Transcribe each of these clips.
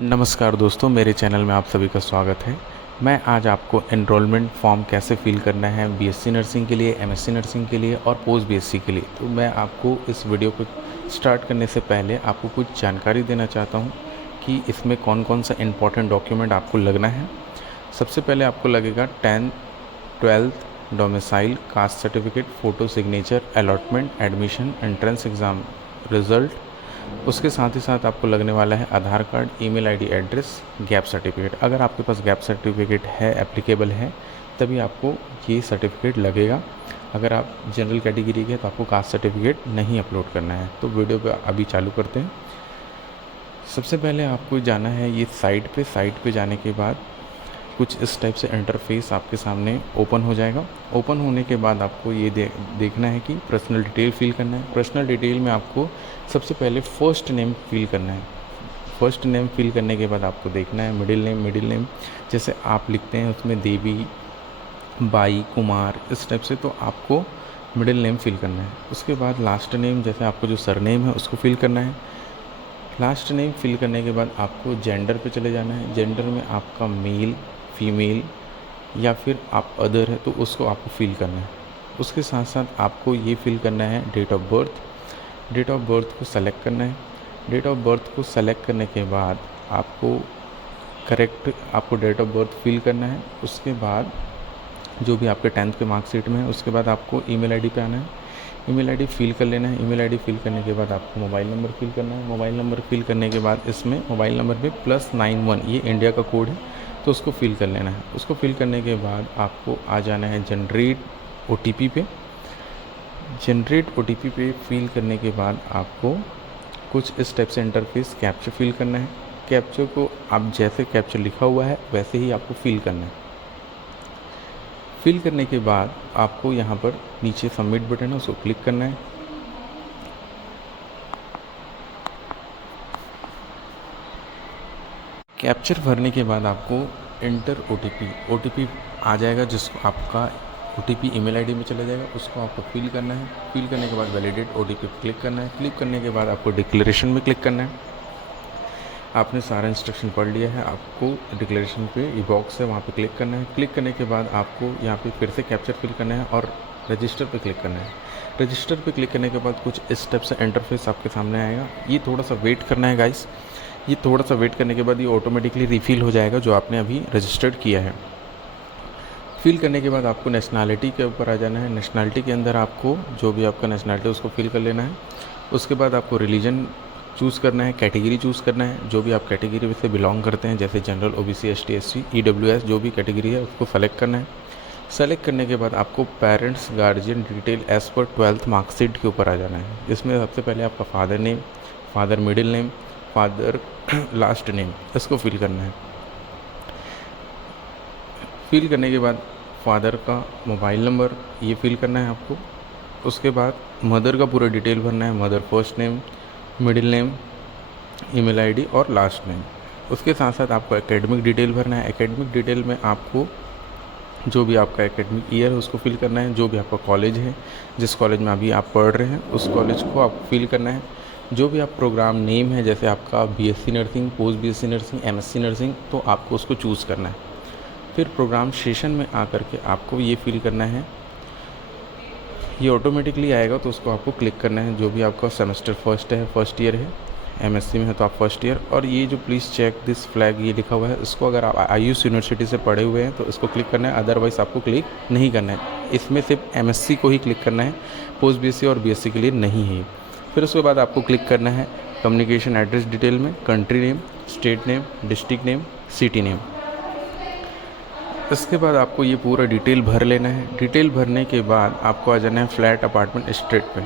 नमस्कार दोस्तों, मेरे चैनल में आप सभी का स्वागत है। मैं आज आपको एनरोलमेंट फॉर्म कैसे फ़िल करना है बीएससी नर्सिंग के लिए, एमएससी नर्सिंग के लिए और पोस्ट बीएससी के लिए। तो मैं आपको इस वीडियो को स्टार्ट करने से पहले आपको कुछ जानकारी देना चाहता हूं कि इसमें कौन कौन सा इम्पॉर्टेंट डॉक्यूमेंट आपको लगना है। सबसे पहले आपको लगेगा 10th 12th domicile, caste certificate, photo signature, allotment, admission, entrance exam result. उसके साथ ही साथ आपको लगने वाला है Aadhaar card, email ID, address, gap certificate. अगर आपके पास गैप सर्टिफिकेट है, एप्लीकेबल है, तभी आपको ये सर्टिफिकेट लगेगा। अगर आप जनरल कैटेगरी के हैं तो आपको कास्ट सर्टिफिकेट नहीं अपलोड करना है। तो वीडियो को अभी चालू करते हैं। सबसे पहले आपको जाना है ये साइट पे जाने के बाद कुछ इस टाइप से इंटरफेस आपके सामने ओपन हो जाएगा। ओपन होने के बाद आपको ये देखना है कि पर्सनल डिटेल फिल करना है। पर्सनल डिटेल में आपको सबसे पहले फर्स्ट नेम फिल करना है। फर्स्ट नेम फिल करने के बाद आपको देखना है मिडिल नेम जैसे आप लिखते हैं उसमें देवी, बाई, कुमार, इस टाइप से, तो आपको मिडिल नेम फिल करना है। उसके बाद लास्ट नेम, जैसे आपको जो सरनेम है उसको फिल करना है। लास्ट नेम फिल करने के बाद आपको जेंडर पे चले जाना है। जेंडर में आपका मेल, फीमेल या फिर आप अदर है तो उसको आपको फिल करना है। उसके साथ साथ आपको ये फिल करना है date of birth. Date of birth को सेलेक्ट करना है। डेट ऑफ बर्थ को सेलेक्ट करने के बाद आपको डेट ऑफ बर्थ फिल करना है। उसके बाद जो भी आपके 10th के मार्कशीट में है, उसके बाद आपको ईमेल आईडी पे आना है। ईमेल आईडी फिल कर लेना है। ईमेल आईडी फिल करने के बाद आपको मोबाइल नंबर फिल करना है। मोबाइल नंबर फिल करने के बाद इसमें मोबाइल नंबर पे +91 ये इंडिया का कोड है, तो उसको फिल कर लेना है। उसको फिल करने के बाद आपको आ जाना है जनरेट ओटीपी पे। जनरेट ओटीपी पे फिल करने के बाद आपको कुछ इस टाइप से इंटरफेस कैप्चा फिल करना है। कैप्चा को आप जैसे कैप्चा लिखा हुआ है वैसे ही आपको फिल करना है। फिल करने के बाद आपको यहाँ पर नीचे सबमिट बटन है, उसको क्लिक करना है। कैप्चर भरने के बाद आपको एंटर ओटीपी आ जाएगा, जिसको आपका ओटीपी ईमेल आईडी में चला जाएगा। उसको आपको फिल करना है। फिल करने के बाद वैलिडेट ओटीपी पर क्लिक करना है। क्लिक करने के बाद आपको डिक्लेरेशन में क्लिक करना है। आपने सारा इंस्ट्रक्शन पढ़ लिया है, आपको डिक्लेरेशन पे ये बॉक्स है वहाँ पे क्लिक करना है। क्लिक करने के बाद आपको यहाँ पे फिर से कैप्चर फिल करना है और रजिस्टर पे क्लिक करना है। रजिस्टर पे क्लिक करने के बाद कुछ इस स्टेप से इंटरफेस आपके सामने आएगा। ये थोड़ा सा वेट करना है गाइस। ये थोड़ा सा वेट करने के बाद ये ऑटोमेटिकली रिफ़िल हो जाएगा जो आपने अभी रजिस्टर्ड किया है। फिल करने के बाद आपको नेशनैलिटी के ऊपर आ जाना है। नेशनैलिटी के अंदर आपको जो भी आपका नेशनैलिटी है उसको फिल कर लेना है। उसके बाद आपको रिलीजन चूज़ करना है, कैटेगरी चूज़ करना है, जो भी आप कैटेगरी से बिलोंग करते हैं, जैसे general, OBC, ST, SC, EWS, जो भी कैटेगरी है उसको सेलेक्ट करना है। सेलेक्ट करने के बाद आपको parents guardian detail as per 12th marksheet के ऊपर आ जाना है। इसमें सबसे पहले आपका father name, father middle name, father last name, इसको फिल करना है। फिल करने के बाद फादर का मोबाइल नंबर ये फिल करना है आपको। उसके बाद मदर का पूरा डिटेल भरना है, mother first name, middle name, email ID और लास्ट नेम। उसके साथ साथ आपको एकेडमिक डिटेल भरना है। एकेडमिक डिटेल में आपको जो भी आपका एकेडमिक ईयर है उसको फिल करना है। जो भी आपका कॉलेज है, जिस कॉलेज में अभी आप पढ़ रहे हैं, उस कॉलेज को आपको फिल करना है। जो भी आप प्रोग्राम नेम है, जैसे आपका BSc nursing, post BSc nursing, MSc nursing, तो आपको उसको चूज़ करना है। फिर प्रोग्राम सेशन में आकर के आपको ये फिल करना है। ये ऑटोमेटिकली आएगा तो उसको आपको क्लिक करना है। जो भी आपका सेमेस्टर फर्स्ट ईयर है, एमएससी में है तो आप फर्स्ट ईयर। और ये जो प्लीज़ चेक दिस फ्लैग ये लिखा हुआ है, इसको अगर आप आयुष यूनिवर्सिटी से पढ़े हुए हैं तो इसको क्लिक करना है, अदरवाइज़ आपको क्लिक नहीं करना है। इसमें सिर्फ एमएससी को ही क्लिक करना है, पोस्ट बीएससी और बीएससी के लिए नहीं है। फिर उसके बाद आपको क्लिक करना है कम्युनिकेशन एड्रेस डिटेल में, country name, state name, district name, city name. इसके बाद आपको ये पूरा डिटेल भर लेना है। डिटेल भरने के बाद आपको आ जाना है फ्लैट अपार्टमेंट स्ट्रीट पे।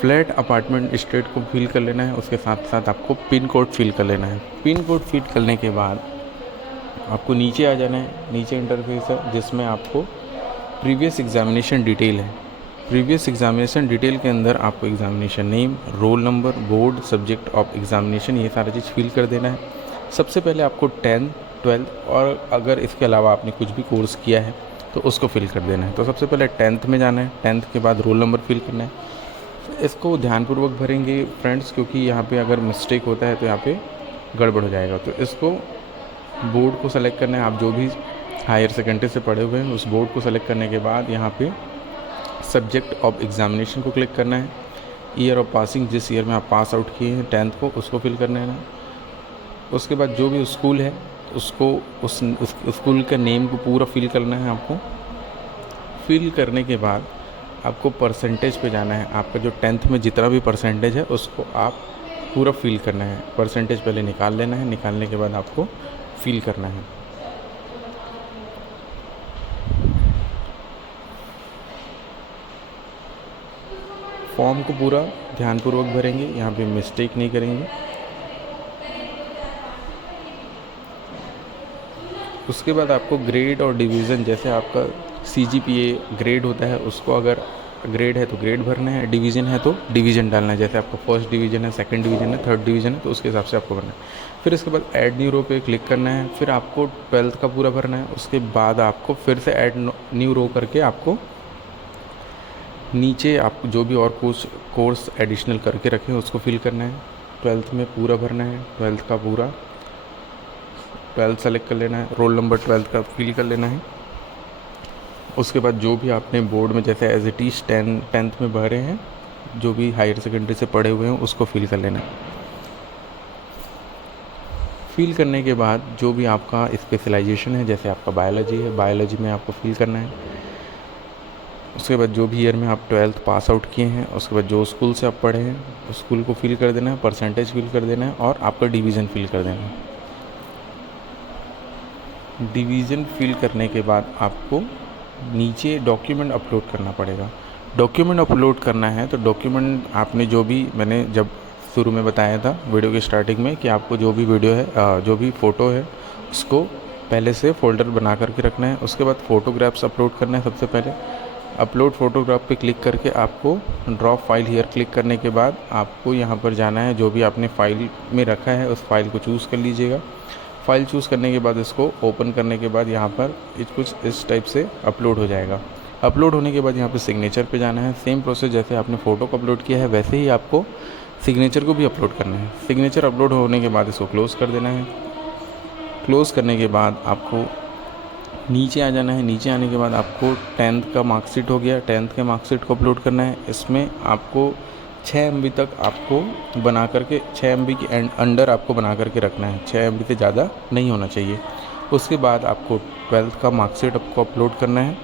फ्लैट अपार्टमेंट स्ट्रीट को फिल कर लेना है। उसके साथ साथ आपको पिन कोड फिल कर लेना है। पिन कोड फिल करने के बाद आपको नीचे आ जाना है। नीचे इंटरफेस है जिसमें आपको प्रीवियस एग्जामिनेशन डिटेल है। प्रीवियस एग्जामिनेशन डिटेल के अंदर आपको examination name, roll number, board, subject of examination, ये सारी चीज़ फिल कर देना है। सबसे पहले आपको 10th 12th और अगर इसके अलावा आपने कुछ भी कोर्स किया है तो उसको फिल कर देना है। तो सबसे पहले 10th में जाना है। 10th के बाद रोल नंबर फिल करना है। इसको ध्यानपूर्वक भरेंगे फ्रेंड्स, क्योंकि यहाँ पे अगर मिस्टेक होता है तो यहाँ पे गड़बड़ हो जाएगा। तो इसको बोर्ड को सेलेक्ट करना है। आप जो भी हायर सेकेंडरी से पढ़े हुए हैं उस बोर्ड को सेलेक्ट करने के बाद यहाँ पे सब्जेक्ट ऑफ एग्ज़ामिनेशन को क्लिक करना है। ईयर ऑफ पासिंग, जिस ईयर में आप पास आउट किए हैं 10th को, उसको फिल करना है। उसके बाद जो भी स्कूल है उसको उस स्कूल का नेम को पूरा फिल करना है आपको। फिल करने के बाद आपको परसेंटेज पे जाना है। आपका जो 10th में जितना भी परसेंटेज है उसको आप पूरा फिल करना है। परसेंटेज पहले निकाल लेना है, निकालने के बाद आपको फिल करना है। फॉर्म को पूरा ध्यानपूर्वक भरेंगे, यहाँ पे मिस्टेक नहीं करेंगे। उसके बाद आपको ग्रेड और डिवीज़न, जैसे आपका CGPA ग्रेड होता है उसको, अगर ग्रेड है तो ग्रेड भरना है, डिवीज़न है तो डिवीज़न डालना है। जैसे आपका फर्स्ट डिवीज़न है, सेकंड डिवीज़न है, थर्ड डिवीज़न है, तो उसके हिसाब से आपको भरना है। फिर इसके बाद ऐड न्यू रो पे क्लिक करना है। फिर आपको 12th का पूरा भरना है। उसके बाद आपको फिर से ऐड न्यू रो करके आपको नीचे आप जो भी और कोर्स एडिशनल करके रखें उसको फिल करना है। 12th में पूरा भरना है, 12th का पूरा 12th सेलेक्ट कर लेना है, रोल नंबर 12th का फिल कर लेना है। उसके बाद जो भी आपने बोर्ड में जैसे एज इट इज़ 10th में भरे हैं, जो भी हायर सेकेंडरी से पढ़े हुए हैं उसको फिल कर लेना है। फिल करने के बाद जो भी आपका स्पेशलाइजेशन है, जैसे आपका बायोलॉजी है, बायोलॉजी में आपको फिल करना है। उसके बाद जो भी ईयर में आप 12th पास आउट किए हैं, उसके बाद जो स्कूल से आप पढ़े हैं उस स्कूल को फिल कर देना है, परसेंटेज फिल कर देना है और आपका डिवीज़न फिल कर देना है। डिवीज़न फिल करने के बाद आपको नीचे डॉक्यूमेंट अपलोड करना पड़ेगा। डॉक्यूमेंट अपलोड करना है तो डॉक्यूमेंट आपने जो भी, मैंने जब शुरू में बताया था वीडियो की स्टार्टिंग में कि आपको जो भी वीडियो है, जो भी फ़ोटो है उसको पहले से फ़ोल्डर बना करके रखना है। उसके बाद फ़ोटोग्राफ्स अपलोड करना है। सबसे पहले अपलोड फ़ोटोग्राफ पे क्लिक करके आपको ड्रॉप फाइल हियर क्लिक करने के बाद आपको यहाँ पर जाना है। जो भी आपने फ़ाइल में रखा है उस फाइल को चूज़ कर लीजिएगा। फ़ाइल चूज़ करने के बाद इसको ओपन करने के बाद यहाँ पर कुछ इस टाइप से अपलोड हो जाएगा। अपलोड होने के बाद यहाँ पे सिग्नेचर पे जाना है। सेम प्रोसेस जैसे आपने फ़ोटो को अपलोड किया है वैसे ही आपको सिग्नेचर को भी अपलोड करना है। सिग्नेचर अपलोड होने के बाद इसको क्लोज़ कर देना है। क्लोज़ करने के बाद आपको नीचे आ जाना है। नीचे आने के बाद आपको 10th का मार्कशीट हो गया, 10th के मार्कशीट को अपलोड करना है। इसमें आपको 6 MB तक आपको बना करके 6 MB के अंडर आपको बना करके रखना है। 6 MB से ज़्यादा नहीं होना चाहिए। उसके बाद आपको 12th का मार्कशीट आपको अपलोड करना है।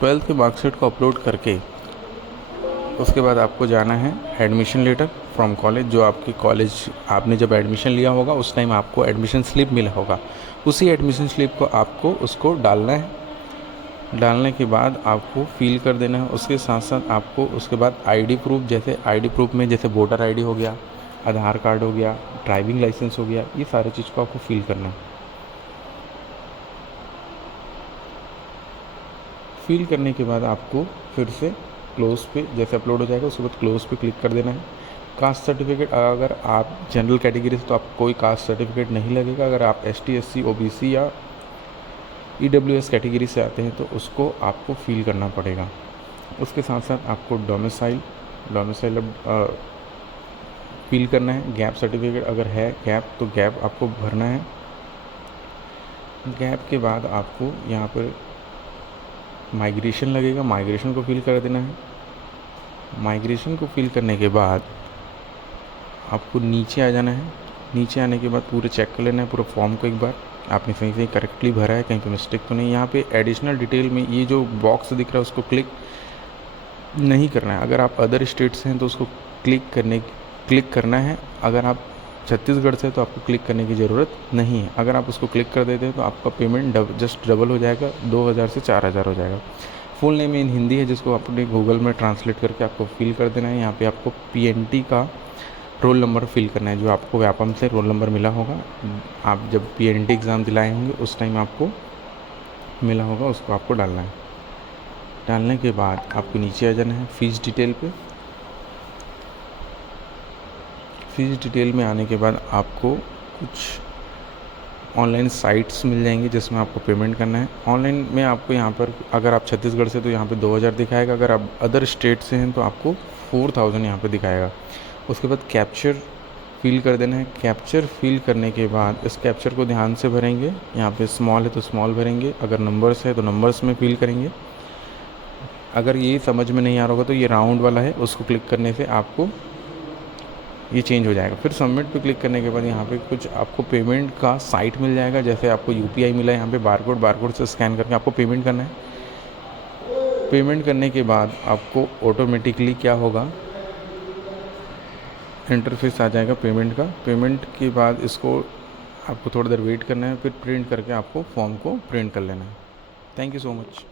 12th के मार्कशीट को अपलोड करके उसके बाद आपको जाना है एडमिशन लेटर फ्रॉम कॉलेज। जो आपकी कॉलेज आपने जब एडमिशन लिया होगा उस टाइम आपको एडमिशन स्लिप मिला होगा, उसी एडमिशन स्लिप को आपको उसको डालना है। डालने के बाद आपको फिल कर देना है। उसके साथ साथ आपको उसके बाद आईडी प्रूफ, जैसे आईडी प्रूफ में जैसे वोटर आईडी हो गया, आधार कार्ड हो गया, ड्राइविंग लाइसेंस हो गया, ये सारी चीज़ को आपको फिल करना है। फिल करने के बाद आपको फिर से क्लोज पे जैसे अपलोड हो जाएगा उसके बाद क्लोज पे क्लिक कर देना है। कास्ट सर्टिफिकेट, अगर आप जनरल कैटेगरी से तो आपको कोई कास्ट सर्टिफिकेट नहीं लगेगा। अगर आप ST SC OBC या EWS कैटेगरी से आते हैं तो उसको आपको फिल करना पड़ेगा। उसके साथ साथ आपको डोमिसाइल फिल करना है। गैप सर्टिफिकेट अगर है गैप तो गैप आपको भरना है। गैप के बाद आपको यहाँ पर माइग्रेशन लगेगा, माइग्रेशन को फिल कर देना है। माइग्रेशन को फिल करने के बाद आपको नीचे आ जाना है। नीचे आने के बाद पूरे चेक कर लेना है पूरा फॉर्म को एक बार, आपने सही सही करेक्टली भरा है, कहीं पे मिस्टेक तो नहीं। यहाँ पे एडिशनल डिटेल में ये जो बॉक्स दिख रहा है उसको क्लिक नहीं करना है। अगर आप अदर स्टेट से हैं तो उसको क्लिक करना है। अगर आप छत्तीसगढ़ से तो आपको क्लिक करने की ज़रूरत नहीं है। अगर आप उसको क्लिक कर देते हैं तो आपका पेमेंट जस्ट डबल हो जाएगा, 2000 से 4000 हो जाएगा। फुल नेम इन हिंदी है जिसको आपने गूगल में ट्रांसलेट करके आपको फिल कर देना है। यहाँ पे आपको PNT का रोल नंबर फिल करना है, जो आपको व्यापम से रोल नंबर मिला होगा। आप जब PNT एग्ज़ाम दिलाए होंगे उस टाइम आपको मिला होगा, उसको आपको डालना है। डालने के बाद आपको नीचे आ जाना है फ़ीस डिटेल पे। फ़ीस डिटेल में आने के बाद आपको कुछ ऑनलाइन साइट्स मिल जाएंगी जिसमें आपको पेमेंट करना है। ऑनलाइन में आपको यहाँ पर, अगर आप छत्तीसगढ़ से तो यहाँ पे 2000 दिखाएगा, अगर आप अदर स्टेट से हैं तो आपको 4000 यहाँ पे दिखाएगा। उसके बाद कैप्चर फिल कर देना है। कैप्चर फिल करने के बाद इस कैप्चर को ध्यान से भरेंगे। यहाँ पे स्मॉल है तो स्मॉल भरेंगे, अगर नंबर्स है तो नंबर्स में फिल करेंगे। अगर ये समझ में नहीं आ रहा होगा तो ये राउंड वाला है, उसको क्लिक करने से आपको ये चेंज हो जाएगा। फिर सबमिट पे क्लिक करने के बाद यहाँ पे कुछ आपको पेमेंट का साइट मिल जाएगा। जैसे आपको यूपीआई मिला है, यहाँ पे बारकोड से स्कैन करके आपको पेमेंट करना है। पेमेंट करने के बाद आपको ऑटोमेटिकली क्या होगा, इंटरफेस आ जाएगा पेमेंट का। पेमेंट के बाद इसको आपको थोड़ी देर वेट करना है, फिर प्रिंट करके आपको फॉर्म को प्रिंट कर लेना है। Thank you so much.